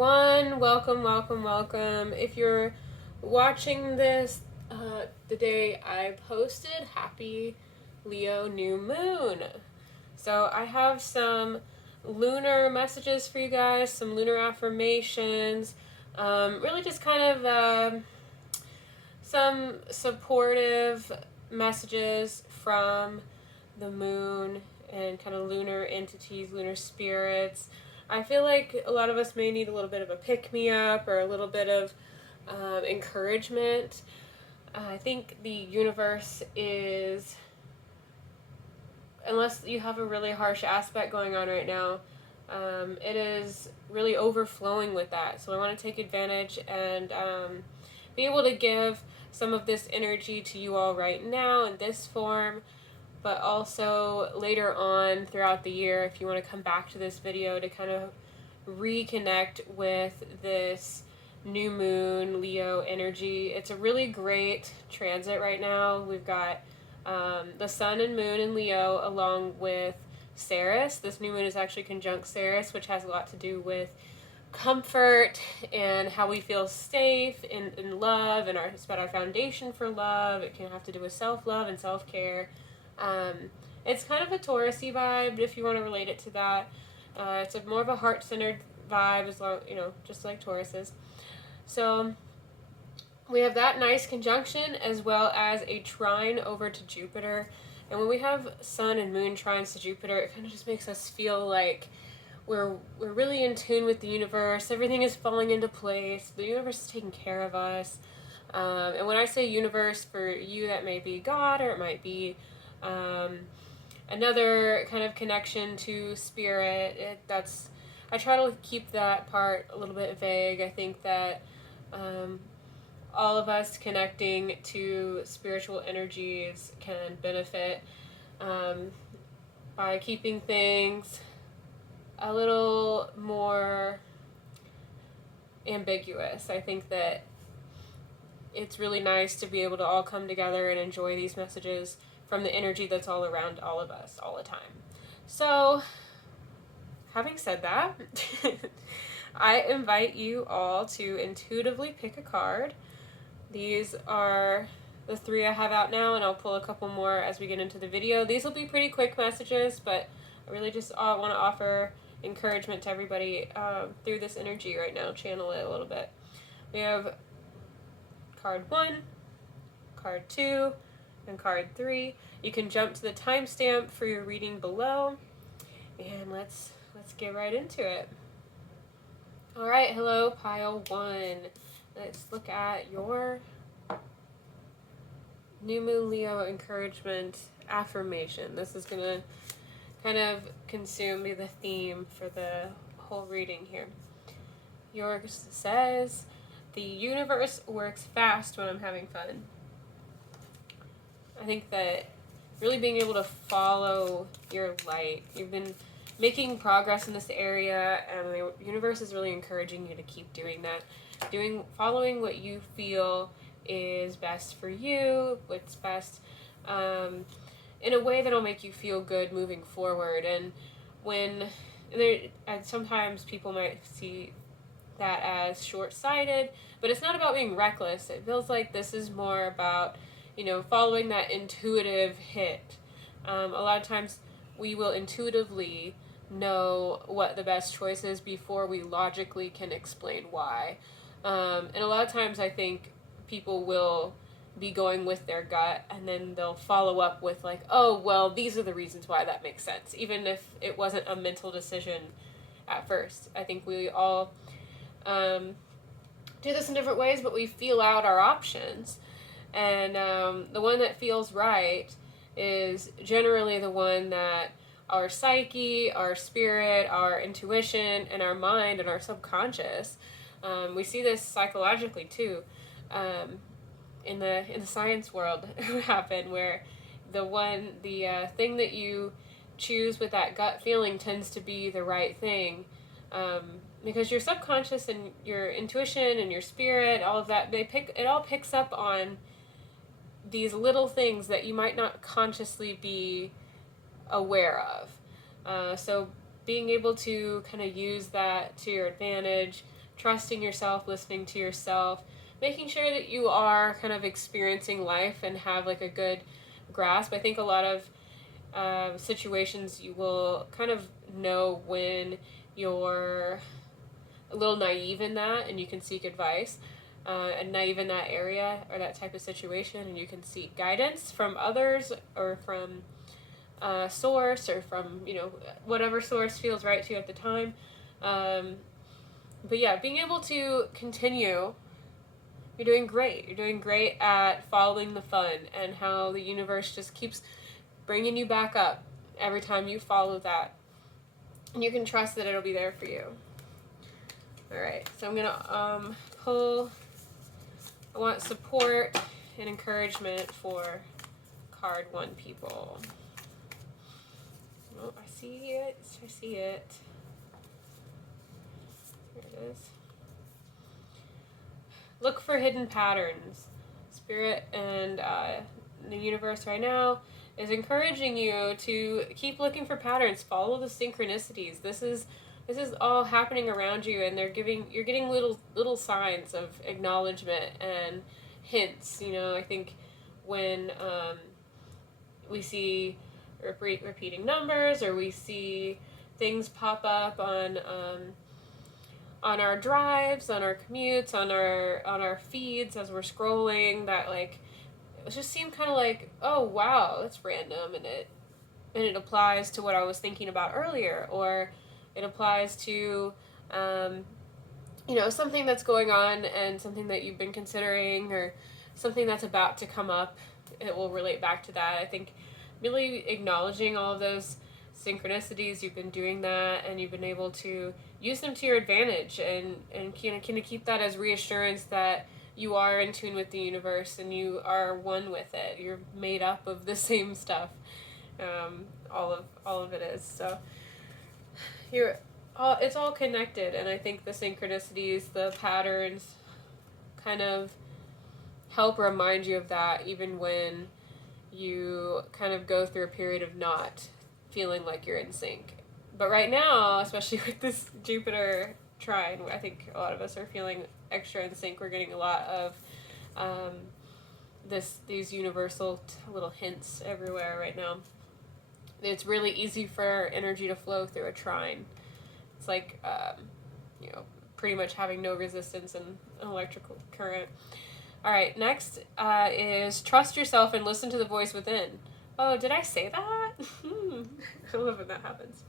everyone. Welcome, welcome, welcome. If you're watching this the day I posted, happy Leo new moon. So I have some lunar messages for you guys, some lunar affirmations, really just kind of some supportive messages from the moon and kind of lunar entities, lunar spirits. I feel like a lot of us may need a little bit of a pick-me-up or a little bit of encouragement. I think the universe is, unless you have a really harsh aspect going on right now, it is really overflowing with that. So I want to take advantage and be able to give some of this energy to you all right now in this form, but also later on throughout the year if you want to come back to this video to kind of reconnect with this new moon Leo energy. It's a really great transit right now. We've got the sun and moon in Leo along with Ceres. This new moon is actually conjunct Ceres, which has a lot to do with comfort and how we feel safe in love, and it's about our foundation for love. It can have to do with self-love and self-care. It's kind of a Taurus-y vibe, if you want to relate it to that. It's more of a heart-centered vibe, as long, just like Taurus is. So we have that nice conjunction as well as a trine over to Jupiter. And when we have sun and moon trines to Jupiter, it kind of just makes us feel like we're really in tune with the universe. Everything is falling into place. The universe is taking care of us. And when I say universe, for you that may be God, or it might be another kind of connection to spirit. I try to keep that part a little bit vague. I think that all of us connecting to spiritual energies can benefit by keeping things a little more ambiguous. I think that it's really nice to be able to all come together and enjoy these messages from the energy that's all around all of us all the time. So, having said that, I invite you all to intuitively pick a card. These are the 3 I have out now, and I'll pull a couple more as we get into the video. These will be pretty quick messages, but I really just want to offer encouragement to everybody through this energy right now. Channel it a little bit. We have card 1, card 2, and card 3. You can jump to the timestamp for your reading below, and let's get right into it. All right, hello, pile 1. Let's look at your new moon Leo encouragement affirmation. This is gonna kind of be the theme for the whole reading here. Yours says, "The universe works fast when I'm having fun." I think that really being able to follow your light. You've been making progress in this area, and the universe is really encouraging you to keep doing that. Following what you feel is best for you, what's best in a way that'll make you feel good moving forward. And sometimes people might see that as short-sighted, but it's not about being reckless. It feels like this is more about following that intuitive hit. A lot of times we will intuitively know what the best choice is before we logically can explain why. And a lot of times I think people will be going with their gut, and then they'll follow up with like, oh, well, these are the reasons why that makes sense, even if it wasn't a mental decision at first. I think we all do this in different ways, but we feel out our options. And the one that feels right is generally the one that our psyche, our spirit, our intuition, and our mind and our subconscious. We see this psychologically too, in the science world happen, where the thing that you choose with that gut feeling tends to be the right thing, because your subconscious and your intuition and your spirit, all of that, it all picks up on these little things that you might not consciously be aware of. So being able to kind of use that to your advantage, trusting yourself, listening to yourself, making sure that you are kind of experiencing life and have like a good grasp. I think a lot of situations you will kind of know when you're a little naive in that and you can seek advice, and naive in that area or that type of situation, and you can seek guidance from others or from source or from, whatever source feels right to you at the time. But yeah, being able to continue, you're doing great. You're doing great at following the fun and how the universe just keeps bringing you back up every time you follow that. And you can trust that it'll be there for you. Alright, so I'm going to pull, I want support and encouragement for card 1 people. Oh, I see it. I see it. There it is. Look for hidden patterns. Spirit and the universe right now is encouraging you to keep looking for patterns. Follow the synchronicities. This is all happening around you, and you're getting little signs of acknowledgement and hints. I think when we see repeating numbers, or we see things pop up on our drives, on our commutes, on our feeds as we're scrolling, that like it just seemed kind of like, oh wow, that's random, and it applies to what I was thinking about earlier, or it applies to something that's going on and something that you've been considering, or something that's about to come up. It will relate back to that. I think really acknowledging all of those synchronicities, you've been doing that, and you've been able to use them to your advantage, and kind of keep that as reassurance that you are in tune with the universe and you are one with it. You're made up of the same stuff. All of it is. So it's all connected, and I think the synchronicities, the patterns, kind of help remind you of that, even when you kind of go through a period of not feeling like you're in sync. But right now, especially with this Jupiter trine, I think a lot of us are feeling extra in sync. We're getting a lot of these universal little hints everywhere right now. It's really easy for energy to flow through a trine. It's like pretty much having no resistance in an electrical current. All right, next is trust yourself and listen to the voice within. Oh, did I say that? I love when that happens.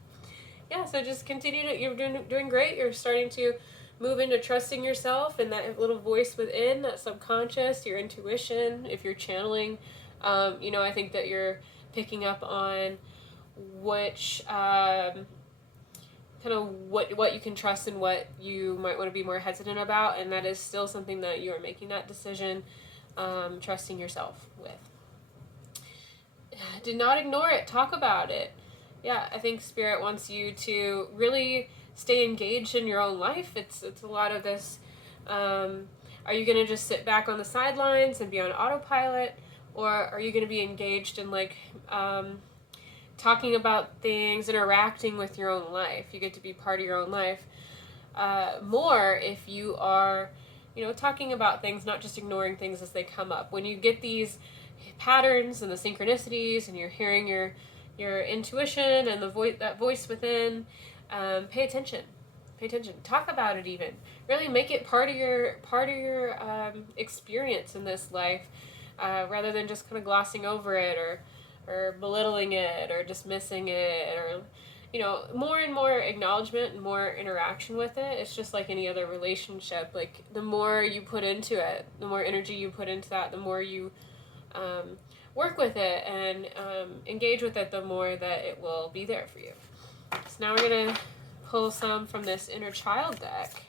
Yeah, so just continue you're doing great. You're starting to move into trusting yourself and that little voice within, that subconscious, your intuition. If you're channeling, I think that you're picking up on which kind of what you can trust and what you might want to be more hesitant about, and that is still something that you are making that decision, trusting yourself with. Do not ignore it. Talk about it. Yeah, I think Spirit wants you to really stay engaged in your own life. It's a lot of this, are you going to just sit back on the sidelines and be on autopilot, or are you going to be engaged in talking about things, interacting with your own life? You get to be part of your own life more if you are, talking about things, not just ignoring things as they come up. When you get these patterns and the synchronicities, and you're hearing your intuition and that voice within, pay attention. Talk about it. Even really make it part of your experience in this life, rather than just kind of glossing over it or belittling it or dismissing it, or more and more acknowledgement and more interaction with it. It's just like any other relationship. Like the more you put into it, the more energy you put into that, the more you work with it and engage with it, the more that it will be there for you. So now we're going to pull some from this Inner Child deck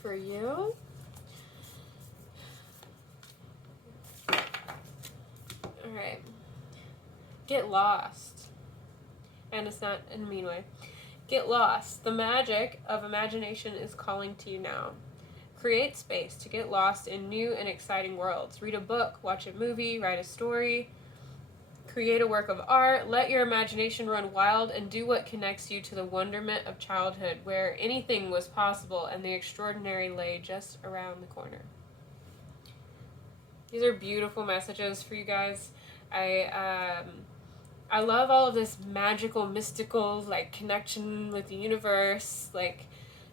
for you. Alright. Get lost. And it's not in a mean way. Get lost. The magic of imagination is calling to you now. Create space to get lost in new and exciting worlds. Read a book, watch a movie, write a story. create a work of art, let your imagination run wild, and do what connects you to the wonderment of childhood, where anything was possible and the extraordinary lay just around the corner. These are beautiful messages for you guys. I love all of this magical, mystical, like, connection with the universe. Like,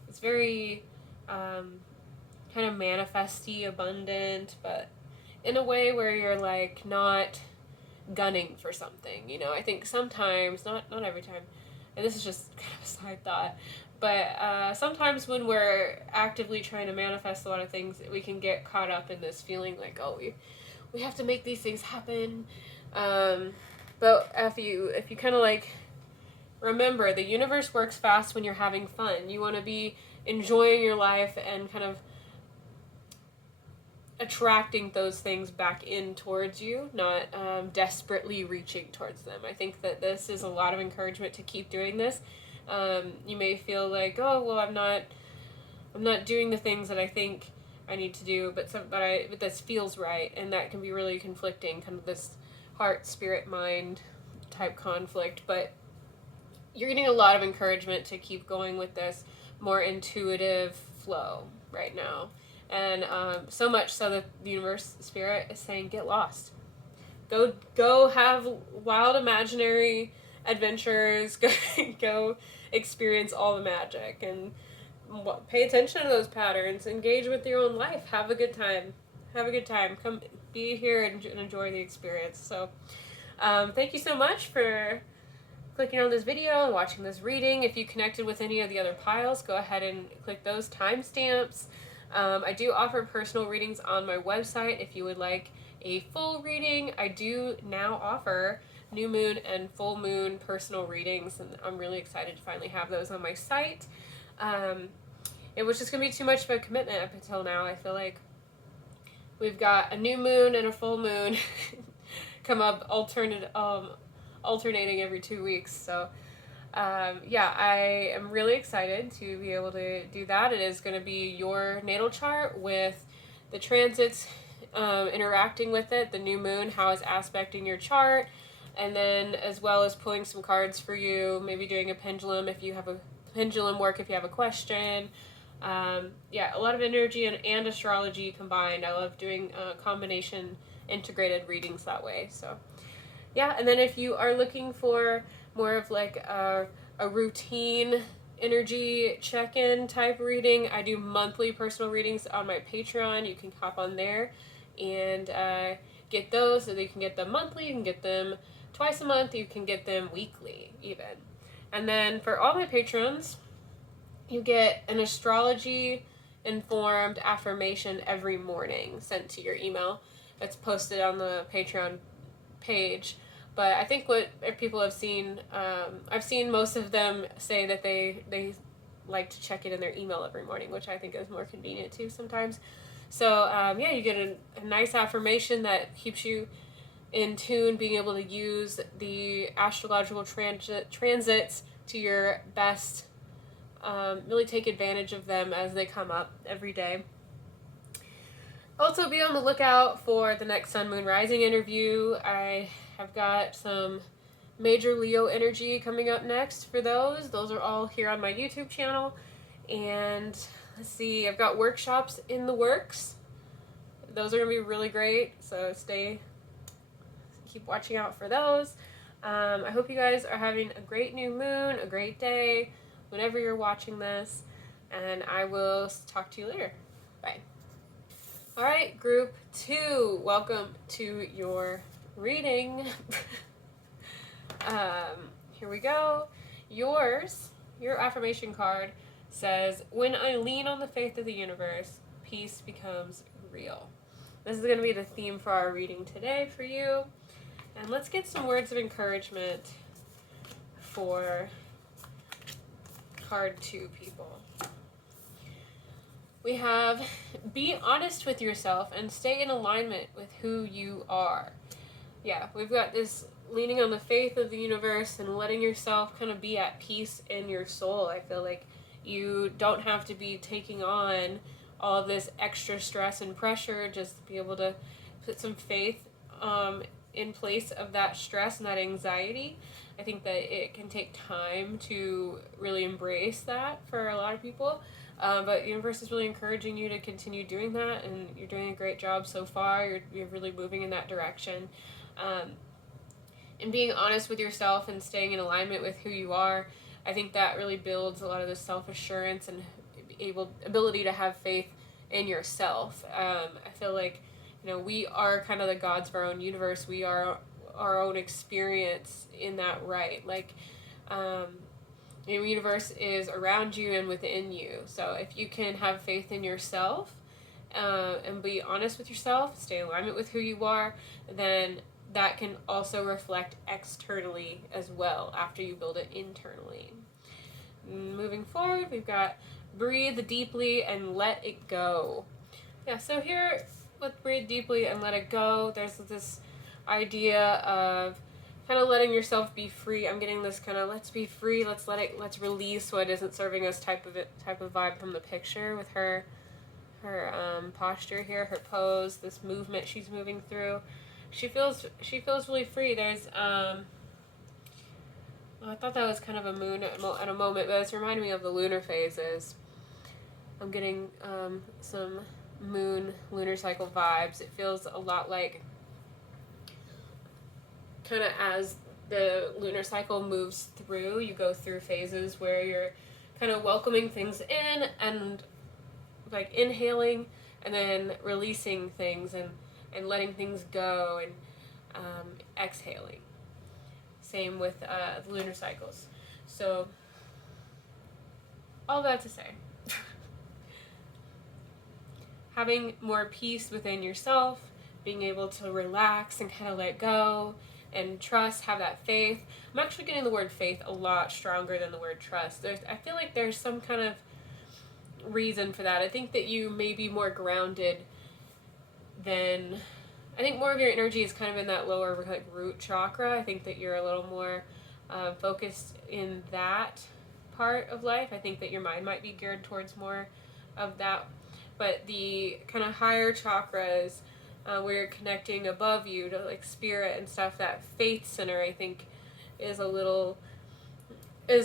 it's very kind of manifesty, abundant, but in a way where you're, like, not gunning for something, you know. I think sometimes, not every time, and this is just kind of a side thought, but sometimes when we're actively trying to manifest a lot of things, we can get caught up in this feeling like, oh, we have to make these things happen. But if you kind of, like, remember, the universe works fast when you're having fun. You want to be enjoying your life and kind of attracting those things back in towards you, not desperately reaching towards them. I think that this is a lot of encouragement to keep doing this. You may feel like, oh, well, I'm not doing the things that I think I need to do, but this feels right, and that can be really conflicting, kind of this heart, spirit, mind type conflict. But you're getting a lot of encouragement to keep going with this more intuitive flow right now. And so much so that the universe, spirit, is saying, get lost. Go have wild imaginary adventures. Go experience all the magic. And pay attention to those patterns. Engage with your own life. Have a good time. Come be here and enjoy the experience. So thank you so much for clicking on this video and watching this reading. If you connected with any of the other piles, go ahead and click those timestamps. I do offer personal readings on my website. If you would like a full reading, I do now offer new moon and full moon personal readings, and I'm really excited to finally have those on my site. It was just going to be too much of a commitment up until now. I feel like we've got a new moon and a full moon come up alternating every 2 weeks, so yeah, I am really excited to be able to do that. It is going to be your natal chart with the transits interacting with it, the new moon, how it's aspecting your chart, and then as well as pulling some cards for you, maybe doing a pendulum if you have a pendulum work, if you have a question. Yeah, a lot of energy and astrology combined. I love doing combination integrated readings that way. So yeah, and then if you are looking for more of like a routine energy check-in type reading, I do monthly personal readings on my Patreon. You can hop on there and get those. So you can get them monthly, you can get them twice a month, you can get them weekly even. And then for all my patrons, you get an astrology informed affirmation every morning sent to your email. It's posted on the Patreon page. But I think what people have seen, I've seen most of them say that they like to check it in their email every morning, which I think is more convenient too sometimes. So yeah, you get a nice affirmation that keeps you in tune, being able to use the astrological transits to your best, really take advantage of them as they come up every day. Also, be on the lookout for the next Sun, Moon, Rising interview. I have got some major Leo energy coming up next for those. Those are all here on my YouTube channel. And let's see, I've got workshops in the works. Those are going to be really great, so keep watching out for those. I hope you guys are having a great new moon, a great day, whenever you're watching this, and I will talk to you later. Bye. Alright, group 2, welcome to your reading. Here we go. Your affirmation card says, when I lean on the faith of the universe, peace becomes real. This is going to be the theme for our reading today for you. And let's get some words of encouragement for card 2 people. We have, be honest with yourself and stay in alignment with who you are. Yeah, we've got this leaning on the faith of the universe and letting yourself kind of be at peace in your soul. I feel like you don't have to be taking on all of this extra stress and pressure, just to be able to put some faith in place of that stress and that anxiety. I think that it can take time to really embrace that for a lot of people. But the universe is really encouraging you to continue doing that, and you're doing a great job so far. You're really moving in that direction. And being honest with yourself and staying in alignment with who you are, I think that really builds a lot of the self-assurance and ability to have faith in yourself. I feel like, we are kind of the gods of our own universe. We are our own experience in that, right? Like, the universe is around you and within you. So if you can have faith in yourself, and be honest with yourself, stay in alignment with who you are, then that can also reflect externally as well after you build it internally. Moving forward, we've got breathe deeply and let it go. Yeah, so here with breathe deeply and let it go, there's this idea of kind of letting yourself be free. I'm getting this kind of let's be free, let's release what isn't serving us type of vibe from the picture with her posture here, her pose, this movement she's moving through. She feels really free. There's I thought that was kind of a moon at a moment, but it's reminding me of the lunar phases. I'm getting some lunar cycle vibes. It feels a lot like kind of as the lunar cycle moves through, you go through phases where you're kind of welcoming things in and like inhaling and then releasing things and letting things go and exhaling. Same with the lunar cycles. So, all that to say, having more peace within yourself, being able to relax and kind of let go and trust, have that faith. I'm actually getting the word faith a lot stronger than the word trust. I feel like there's some kind of reason for that. I think that you may be more grounded than... I think more of your energy is kind of in that lower like root chakra. I think that you're a little more focused in that part of life. I think that your mind might be geared towards more of that. But the kind of higher chakras, where you're connecting above you to like spirit and stuff, that faith center, I think, is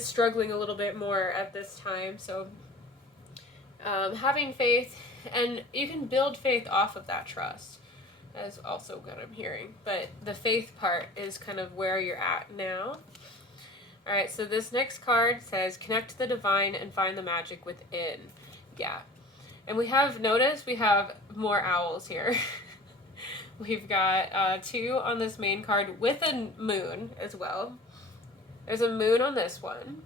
struggling a little bit more at this time. So having faith, and you can build faith off of that trust. That is also what I'm hearing. But the faith part is kind of where you're at now. Alright, so this next card says, connect to the divine and find the magic within. Yeah. And we have more owls here. We've got 2 on this main card with a moon as well. There's a moon on this one.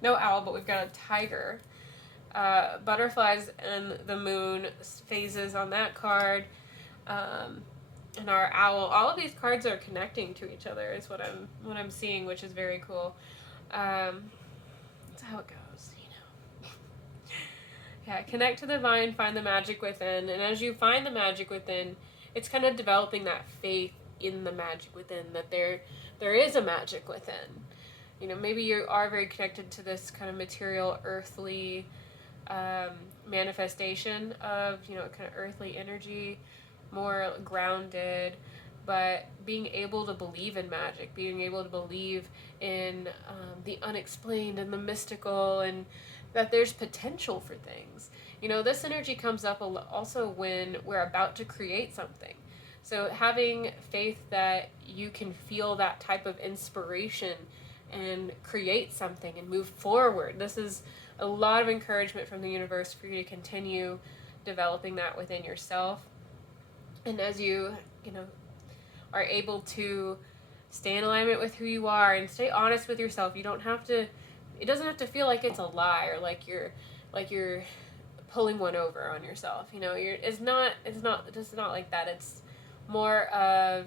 No owl, but we've got a tiger. Butterflies and the moon phases on that card. And our owl. All of these cards are connecting to each other is what I'm seeing, which is very cool. That's how it goes, Yeah, connect to the divine, find the magic within, and as you find the magic within, it's kind of developing that faith in the magic within, that there is a magic within. Maybe you are very connected to this kind of material, earthly manifestation of, kind of earthly energy, more grounded, but being able to believe in magic, being able to believe in the unexplained and the mystical, and that there's potential for things. This energy comes up also when we're about to create something. So having faith that you can feel that type of inspiration and create something and move forward. This is a lot of encouragement from the universe for you to continue developing that within yourself. And as you, are able to stay in alignment with who you are and stay honest with yourself, it doesn't have to feel like it's a lie or like you're pulling one over on yourself. It's not like that. It's more of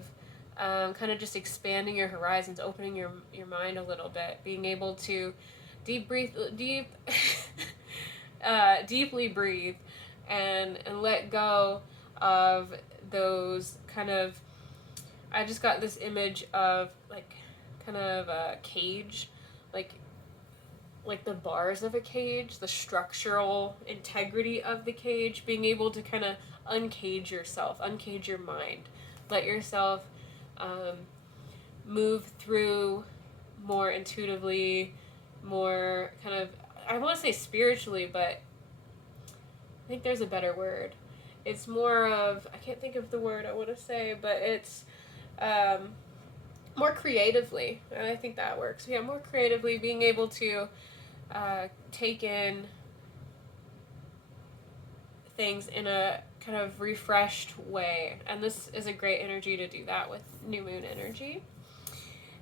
kind of just expanding your horizons, opening your mind a little bit, being able to deeply breathe and let go of those kind of... I just got this image of like kind of a cage, like the bars of a cage, the structural integrity of the cage, being able to kind of uncage yourself, uncage your mind, let yourself move through more intuitively, more kind of, I want to say spiritually, but I think there's a better word. It's more of, I can't think of the word I want to say, but it's more creatively. And I think that works. Yeah, more creatively, being able to take in things in a kind of refreshed way. And this is a great energy to do that with new moon energy.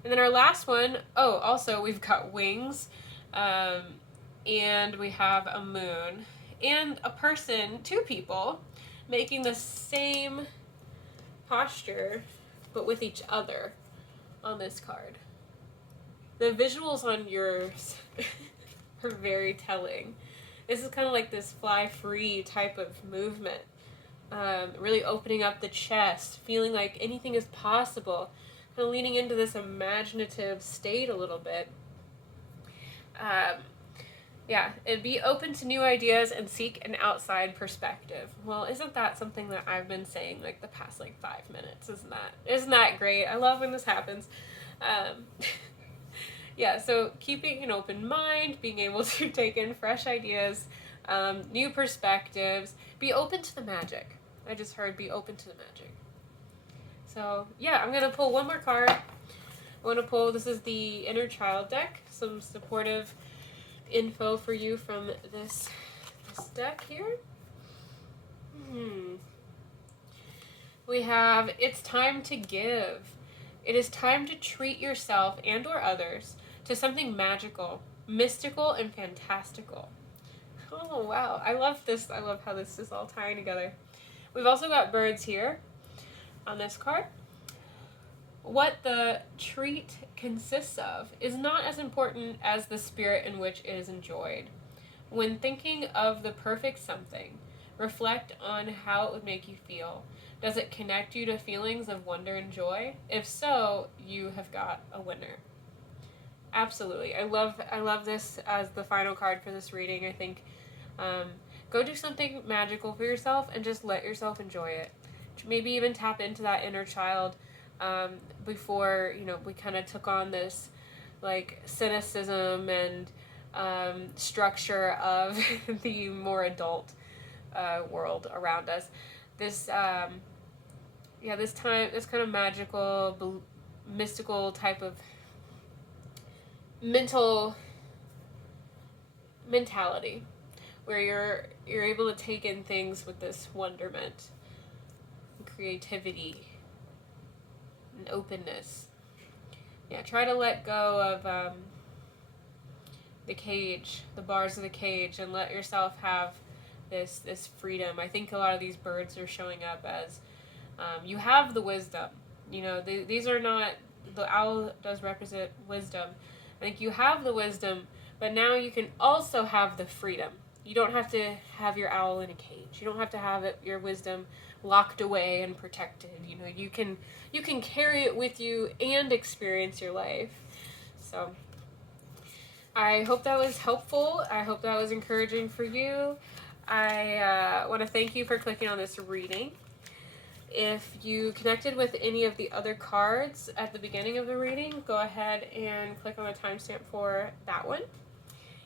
And then our last one, oh, also we've got wings, and we have a moon, and a person, two people, making the same posture, but with each other on this card. The visuals on yours are very telling. This is kind of like this fly free type of movement. Really opening up the chest, feeling like anything is possible. Kind of leaning into this imaginative state a little bit. Yeah, it'd be open to new ideas and seek an outside perspective. Well, isn't that something that I've been saying like the past 5 minutes? Isn't that great? I love when this happens. Yeah, so keeping an open mind, being able to take in fresh ideas, new perspectives, be open to the magic. I just heard be open to the magic. So, yeah, I'm going to pull one more card. I want to pull, this is the Inner Child deck, some supportive info for you from this deck here. We have, it's time to give. It is time to treat yourself and or others to something magical, mystical, and fantastical. Oh, wow. I love this. I love how this is all tying together. We've also got birds here on this card. What the treat consists of is not as important as the spirit in which it is enjoyed. When thinking of the perfect something, reflect on how it would make you feel. Does it connect you to feelings of wonder and joy? If so, you have got a winner. Absolutely. I love this as the final card for this reading. I think go do something magical for yourself and just let yourself enjoy it. Maybe even tap into that inner child before, we kind of took on this cynicism and structure of the more adult world around us. This this kind of magical, mystical type of mentality where you're able to take in things with this wonderment, and creativity, and openness. Yeah, try to let go of the cage, the bars of the cage, and let yourself have this freedom. I think a lot of these birds are showing up as you have the wisdom. These are not, the owl does represent wisdom. I think you have the wisdom, but now you can also have the freedom. You don't have to have your owl in a cage. You don't have to have your wisdom locked away and protected. You can carry it with you and experience your life. So I hope that was helpful. I hope that was encouraging for you. I want to thank you for clicking on this reading. If you connected with any of the other cards at the beginning of the reading, go ahead and click on the timestamp for that one.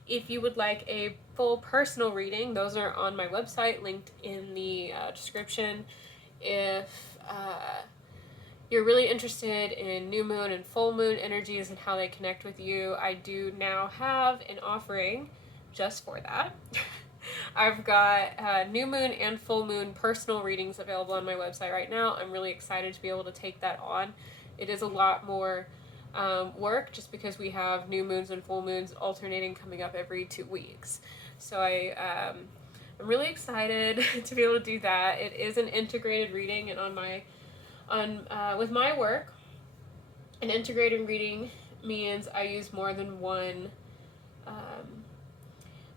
If you would like a full personal reading, those are on my website, linked in the description. If you're really interested in new moon and full moon energies and how they connect with you, I do now have an offering just for that. I've got new moon and full moon personal readings available on my website right now. I'm really excited to be able to take that on. It is a lot more work just because we have new moons and full moons alternating coming up every 2 weeks. So I'm really excited to be able to do that. It is an integrated reading, and with my work, an integrated reading means I use more than one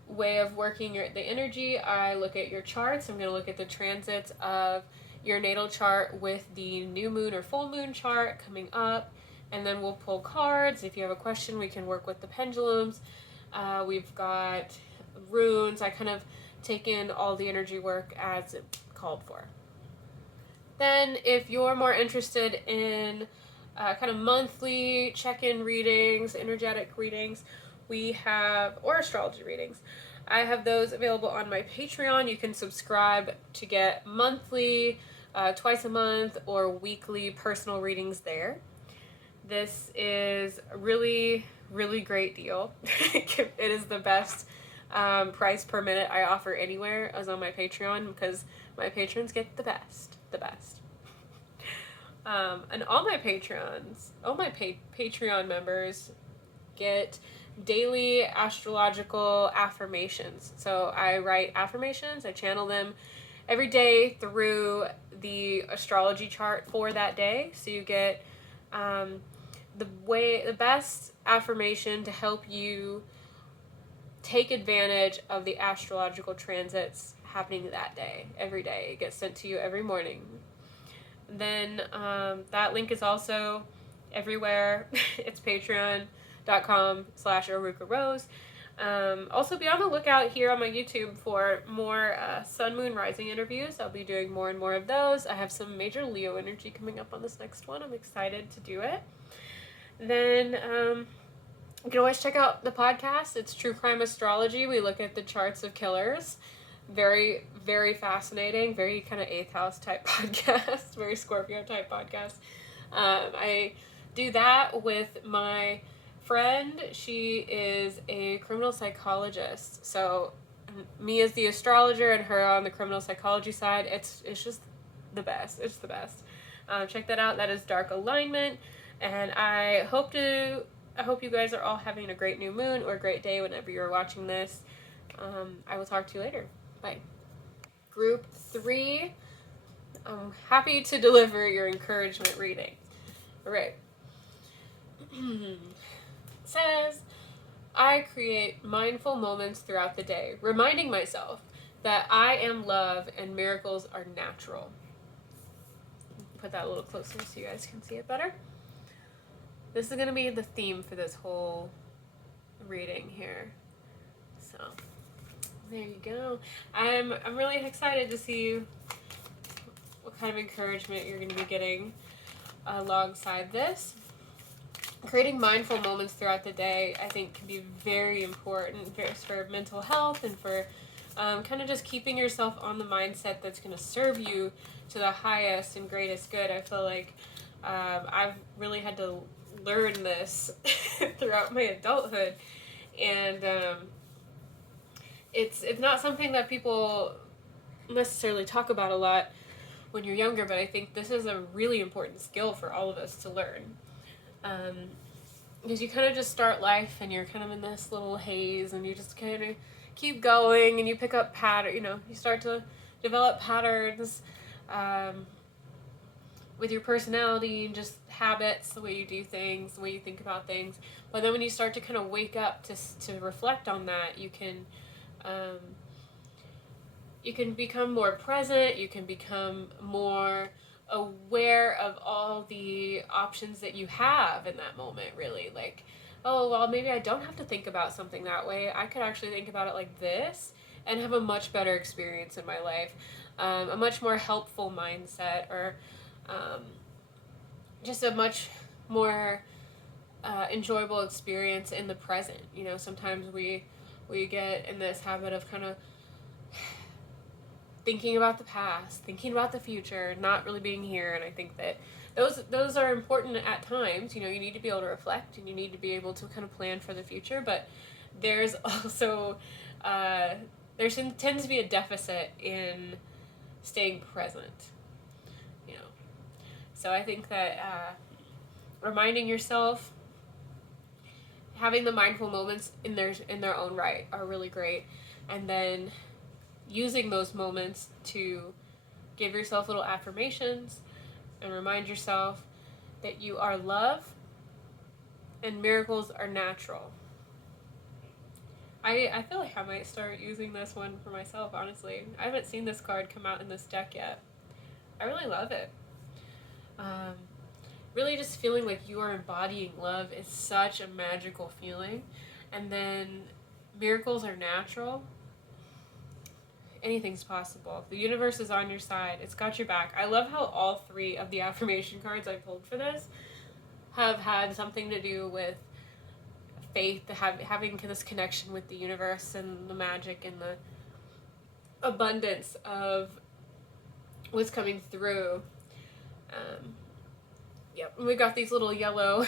way of working the energy. I look at your charts. I'm going to look at the transits of your natal chart with the new moon or full moon chart coming up, and then we'll pull cards. If you have a question, we can work with the pendulums. We've got runes. I kind of take in all the energy work as it's called for. Then if you're more interested in kind of monthly check-in readings, energetic readings, we have, or astrology readings, I have those available on my Patreon. You can subscribe to get monthly, twice a month, or weekly personal readings there. This is a really, really great deal. It is the best price per minute I offer anywhere as on my Patreon, because my patrons get the best. And all my Patreon members get daily astrological affirmations. So I write affirmations, I channel them every day through the astrology chart for that day. So you get the best affirmation to help you take advantage of the astrological transits happening that day. Every day it gets sent to you every morning. Then that link is also everywhere. It's patreon.com/erucarose. Also be on the lookout here on my YouTube for more sun, moon, rising interviews. I'll be doing more and more of those. I have some major Leo energy coming up on this next one. I'm excited to do it. Then you can always check out the podcast. It's True Crime Astrology. We look at the charts of killers. Very, very fascinating. Very kind of 8th house type podcast. Very Scorpio type podcast. I do that with my friend. She is a criminal psychologist. So me as the astrologer and her on the criminal psychology side, it's just the best. It's the best. Check that out. That is Dark Alignment. And I hope you guys are all having a great new moon or a great day whenever you're watching this. I will talk to you later. Bye. Group 3, I'm happy to deliver your encouragement reading. All right. It says, I create mindful moments throughout the day, reminding myself that I am love and miracles are natural. Put that a little closer so you guys can see it better. This is going to be the theme for this whole reading here. So, there you go. I'm really excited to see what kind of encouragement you're going to be getting alongside this. Creating mindful moments throughout the day, I think, can be very important for mental health and for kind of just keeping yourself on the mindset that's going to serve you to the highest and greatest good. I feel like I've really had to learn this throughout my adulthood, and it's not something that people necessarily talk about a lot when you're younger, but I think this is a really important skill for all of us to learn, because you kind of just start life and you're kind of in this little haze and you just kind of keep going and you pick up you start to develop patterns with your personality and just habits, the way you do things, the way you think about things. But then when you start to kind of wake up to reflect on that, you can become more present, you can become more aware of all the options that you have in that moment, really. Like, oh, well, maybe I don't have to think about something that way. I could actually think about it like this and have a much better experience in my life, a much more helpful mindset, or just a much more enjoyable experience in the present. Sometimes we get in this habit of kind of thinking about the past, thinking about the future, not really being here. And I think that those are important at times. You need to be able to reflect and you need to be able to kind of plan for the future. But there's also there tends to be a deficit in staying present. So I think that reminding yourself, having the mindful moments in their own right are really great, and then using those moments to give yourself little affirmations and remind yourself that you are love and miracles are natural. I feel like I might start using this one for myself, honestly. I haven't seen this card come out in this deck yet. I really love it. Really just feeling like you are embodying love is such a magical feeling. And then miracles are natural. anything's possible. The universe is on your side. It's got your back. I love how all 3 of the affirmation cards I pulled for this have had something to do with faith, having this connection with the universe and the magic and the abundance of what's coming through. Yep, and we got these little yellow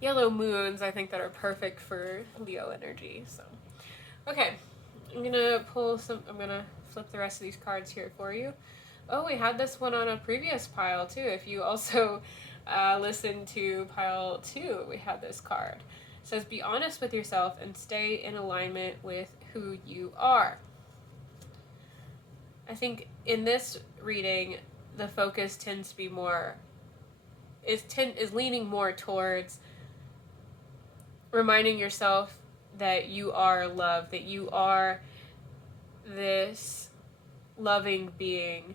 moons, I think, that are perfect for Leo energy. So, okay, I'm gonna flip the rest of these cards here for you. Oh, we had this one on a previous pile too. If you also listened to pile 2, we had this card. It says, be honest with yourself and stay in alignment with who you are. I think in this reading, the focus tends to be is leaning more towards reminding yourself that you are love, that you are this loving being,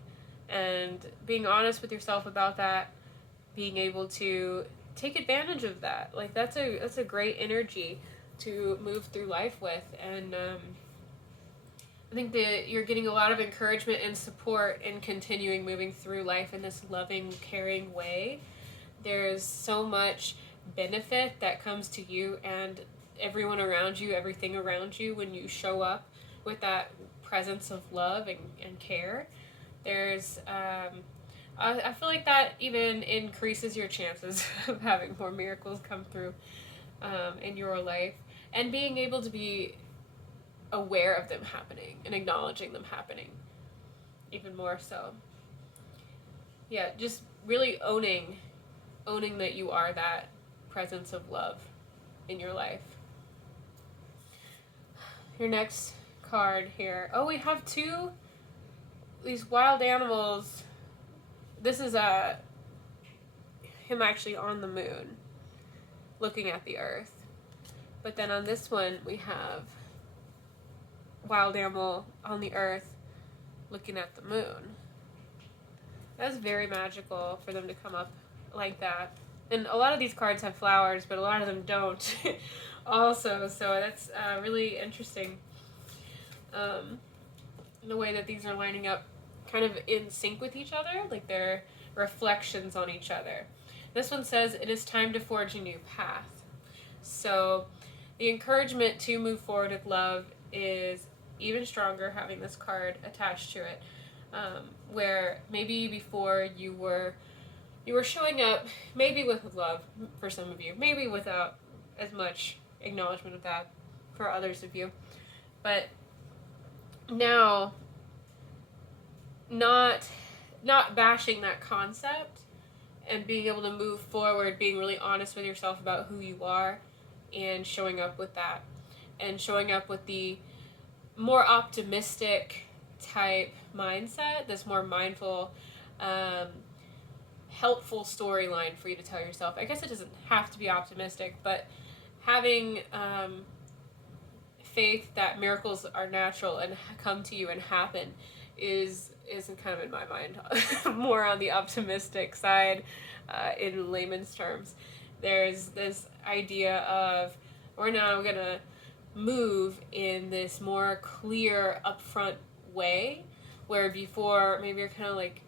and being honest with yourself about that, being able to take advantage of that. Like, that's a great energy to move through life with. And I think that you're getting a lot of encouragement and support in continuing moving through life in this loving, caring way. There's so much benefit that comes to you and everyone around you, everything around you, when you show up with that presence of love and care. There's I feel like that even increases your chances of having more miracles come through in your life, and being able to be aware of them happening and acknowledging them happening even more so. Yeah, just really owning that you are that presence of love in your life. Your next card here. Oh, we have these wild animals. This is him actually on the moon looking at the earth. But then on this one we have wild animal on the earth looking at the moon. That's very magical for them to come up like that. And a lot of these cards have flowers, but a lot of them don't also. So that's really interesting. The way that these are lining up kind of in sync with each other, like they're reflections on each other. This one says, it is time to forge a new path. So the encouragement to move forward with love is even stronger having this card attached to it, where maybe before you were showing up maybe with love for some of you, maybe without as much acknowledgement of that for others of you, but now not bashing that concept and being able to move forward, being really honest with yourself about who you are and showing up with that, and showing up with the more optimistic type mindset, this more mindful, helpful storyline for you to tell yourself. I guess it doesn't have to be optimistic, but having faith that miracles are natural and come to you and happen is kind of, in my mind, more on the optimistic side in layman's terms. There's this idea of, we're now going to move in this more clear, upfront way, where before maybe you're kind of like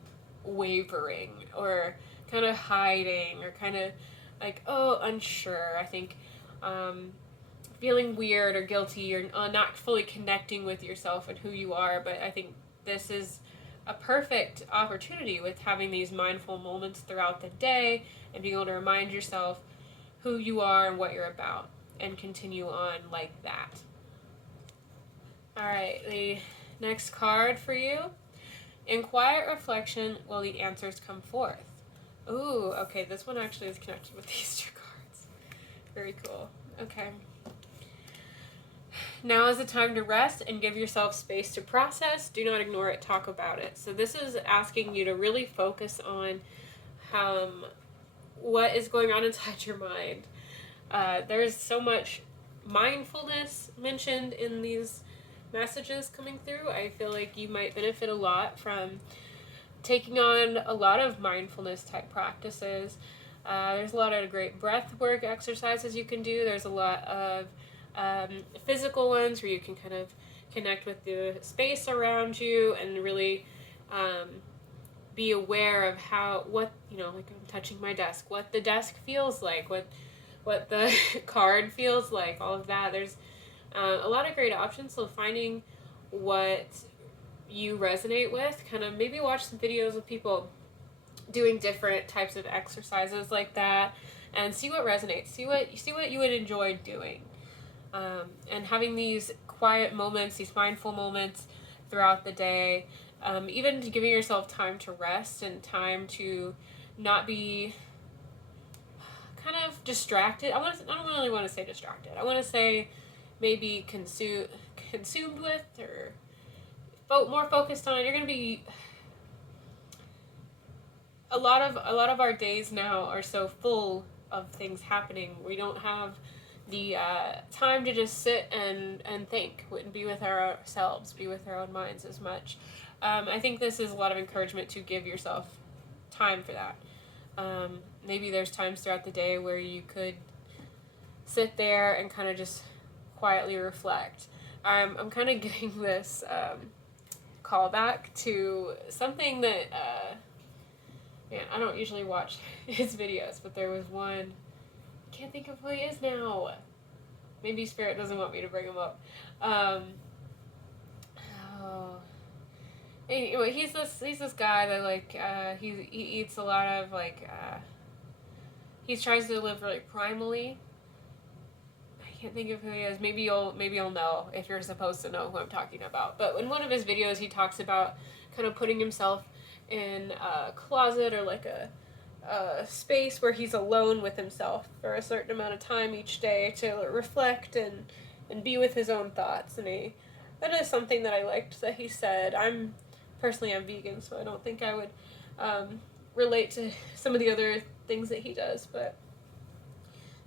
wavering or kind of hiding or kind of like, unsure. I think feeling weird or guilty or not fully connecting with yourself and who you are. But I think this is a perfect opportunity with having these mindful moments throughout the day and being able to remind yourself who you are and what you're about, and continue on like that. Alright, the next card for you. In quiet reflection will the answers come forth. Ooh, okay, this one actually is connected with these 2 cards. Very cool. Okay. Now is the time to rest and give yourself space to process. Do not ignore it, talk about it. So this is asking you to really focus on what is going on inside your mind. There's so much mindfulness mentioned in these messages coming through. I feel like you might benefit a lot from taking on a lot of mindfulness type practices. There's a lot of great breath work exercises you can do. There's a lot of physical ones where you can kind of connect with the space around you and really be aware of what, like I'm touching my desk, what the desk feels like, what the card feels like, all of that. There's a lot of great options, so finding what you resonate with, kind of maybe watch some videos of people doing different types of exercises like that, and see what resonates, see what you would enjoy doing, and having these quiet moments, these mindful moments throughout the day, even giving yourself time to rest and time to not be kind of distracted. I don't really want to say distracted. I want to say maybe consumed with, or more focused on. You're going to be a lot of our days now are so full of things happening. We don't have the time to just sit and think, and be with ourselves, be with our own minds as much. I think this is a lot of encouragement to give yourself time for that. Maybe there's times throughout the day where you could sit there and kind of just quietly reflect. I'm kind of getting this callback to something that, man, I don't usually watch his videos, but there was one, I can't think of who he is now. Maybe Spirit doesn't want me to bring him up. Anyway, he's this guy that, like, he eats a lot of, like, he tries to live really primally. I can't think of who he is. Maybe you'll know if you're supposed to know who I'm talking about. But in one of his videos, he talks about kind of putting himself in a closet, or like a space where he's alone with himself for a certain amount of time each day to reflect and be with his own thoughts. And that is something that I liked that he said. I'm vegan, so I don't think I would relate to some of the other things that he does, but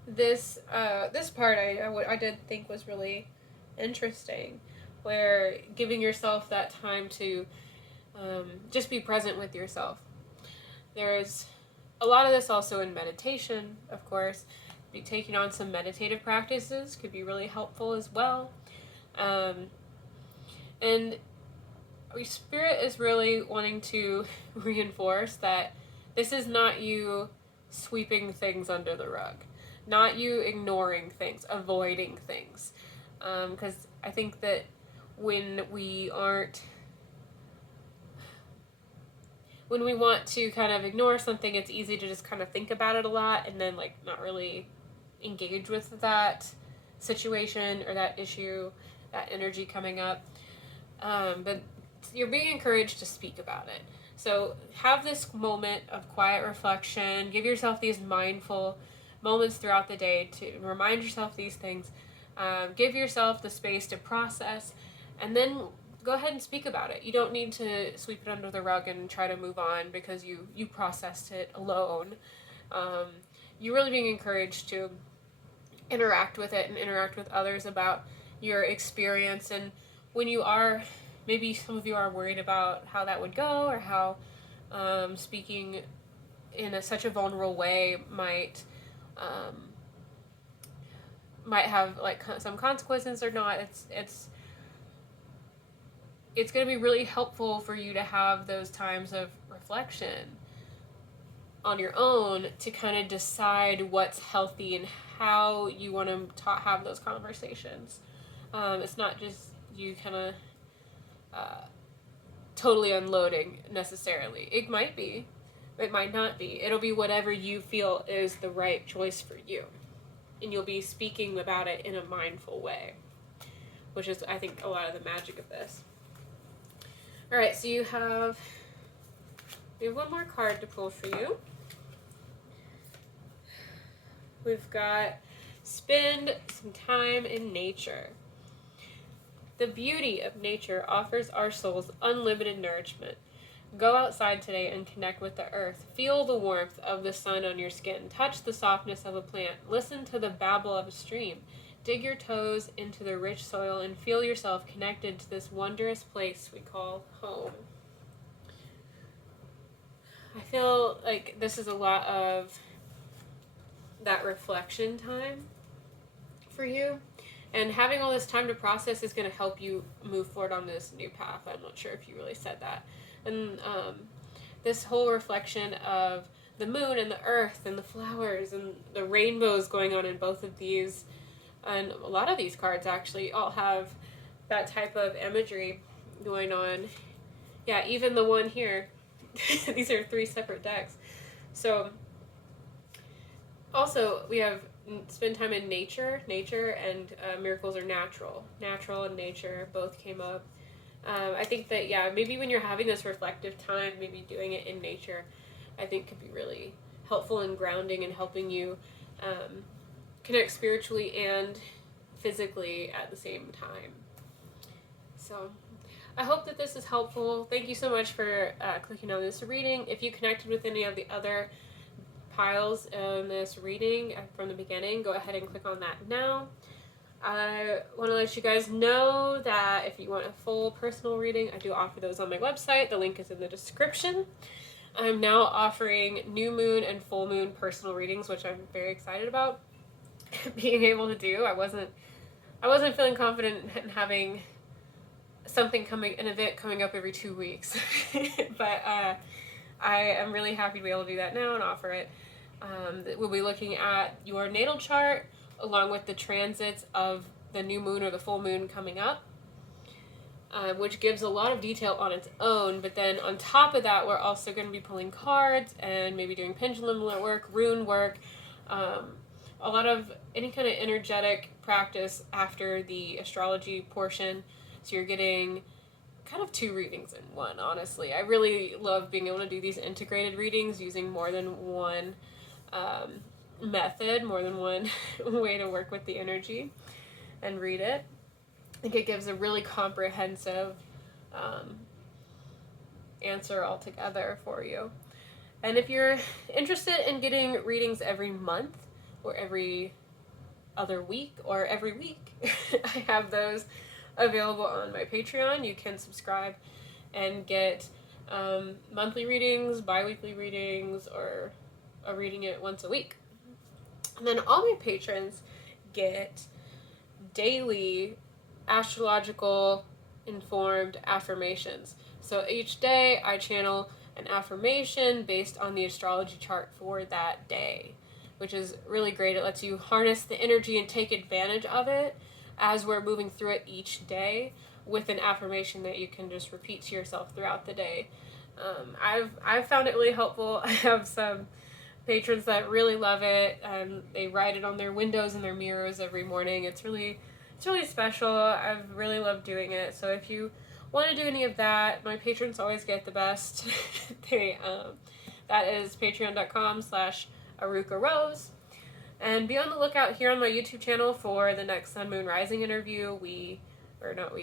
this part I did think was really interesting, where giving yourself that time to just be present with yourself. There's a lot of this also in meditation, of course. Be taking on some meditative practices could be really helpful as well. And Spirit is really wanting to reinforce that this is not you sweeping things under the rug, not you ignoring things, avoiding things. Because I think that when we want to kind of ignore something, it's easy to just kind of think about it a lot and then, like, not really engage with that situation or that issue, that energy coming up. But you're being encouraged to speak about it. So have this moment of quiet reflection. Give yourself these mindful moments throughout the day to remind yourself these things. Give yourself the space to process, and then go ahead and speak about it. You don't need to sweep it under the rug and try to move on because you processed it alone. You're really being encouraged to interact with it and interact with others about your experience. And when you are, maybe some of you are worried about how that would go, or how speaking in such a vulnerable way might have, like, some consequences or not. It's going to be really helpful for you to have those times of reflection on your own to kind of decide what's healthy and how you want to have those conversations. It's not just you kind of totally unloading necessarily. It might be, it might not be. It'll be whatever you feel is the right choice for you, and you'll be speaking about it in a mindful way, which is, I think, a lot of the magic of this. All right, so we have one more card to pull for you. We've got spend some time in nature. The beauty of nature offers our souls unlimited nourishment. Go outside today and connect with the earth. Feel the warmth of the sun on your skin. Touch the softness of a plant. Listen to the babble of a stream. Dig your toes into the rich soil and feel yourself connected to this wondrous place we call home. I feel like this is a lot of that reflection time for you. And having all this time to process is going to help you move forward on this new path. I'm not sure if you really said that. And this whole reflection of the moon and the earth and the flowers and the rainbows going on in both of these, and a lot of these cards actually all have that type of imagery going on. Yeah, even the one here. These are 3 separate decks. So also we have spend time in nature. Nature and miracles are natural. Natural and nature both came up. I think that, yeah, maybe when you're having this reflective time, maybe doing it in nature, I think could be really helpful and grounding and helping you connect spiritually and physically at the same time. So I hope that this is helpful. Thank you so much for clicking on this reading. If you connected with any of the other piles in this reading from the beginning, go ahead and click on that now. I want to let you guys know that if you want a full personal reading, I do offer those on my website. The link is in the description. I'm now offering new moon and full moon personal readings, which I'm very excited about being able to do. I wasn't feeling confident in having an event coming up every 2 weeks, but I am really happy to be able to do that now and offer it. We'll be looking at your natal chart along with the transits of the new moon or the full moon coming up, which gives a lot of detail on its own. But then on top of that, we're also going to be pulling cards and maybe doing pendulum work, rune work, a lot of any kind of energetic practice after the astrology portion. So you're getting kind of 2 readings in one, honestly. I really love being able to do these integrated readings using more than one method, more than one way to work with the energy and read it. I think it gives a really comprehensive answer altogether for you. And if you're interested in getting readings every month or every other week or every week, I have those available on my Patreon. You can subscribe and get monthly readings, bi-weekly readings, or a reading it once a week. And then all my patrons get daily astrological informed affirmations. So each day I channel an affirmation based on the astrology chart for that day, which is really great. It lets you harness the energy and take advantage of it as we're moving through it each day with an affirmation that you can just repeat to yourself throughout the day. I've found it really helpful. I have some patrons that really love it, and they write it on their windows and their mirrors every morning. It's really special. I've really loved doing it. So if you want to do any of that, my patrons always get the best. That is patreon.com/erucarose. And be on the lookout here on my YouTube channel for the next Sun, Moon, Rising interview.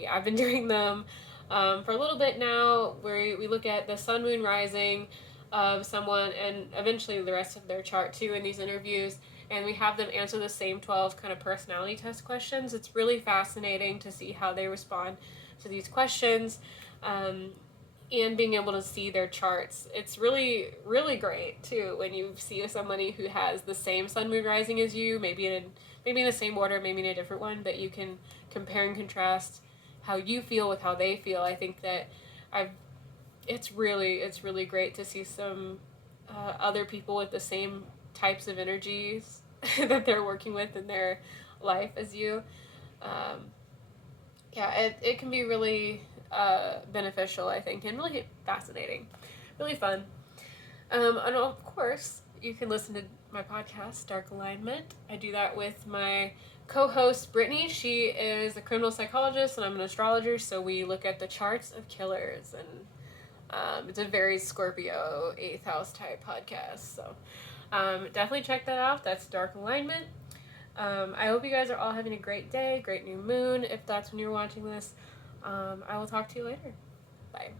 I've been doing them for a little bit now, where we look at the Sun, Moon, Rising of someone and eventually the rest of their chart too in these interviews. And we have them answer the same 12 kind of personality test questions. It's really fascinating to see how they respond to these questions. And being able to see their charts. It's really, really great too when you see somebody who has the same Sun, Moon, Rising as you, maybe in the same order, maybe in a different one, but you can compare and contrast how you feel with how they feel. I think that it's really great to see some other people with the same types of energies that they're working with in their life as you. It can be really beneficial, I think, and really fascinating, really fun. And of course, you can listen to my podcast, Dark Alignment. I do that with my co-host, Brittany. She is a criminal psychologist, and I'm an astrologer, so we look at the charts of killers, and it's a very Scorpio 8th house type podcast, so definitely check that out. That's Dark Alignment. I hope you guys are all having a great day, great new moon, if that's when you're watching this. I will talk to you later. Bye.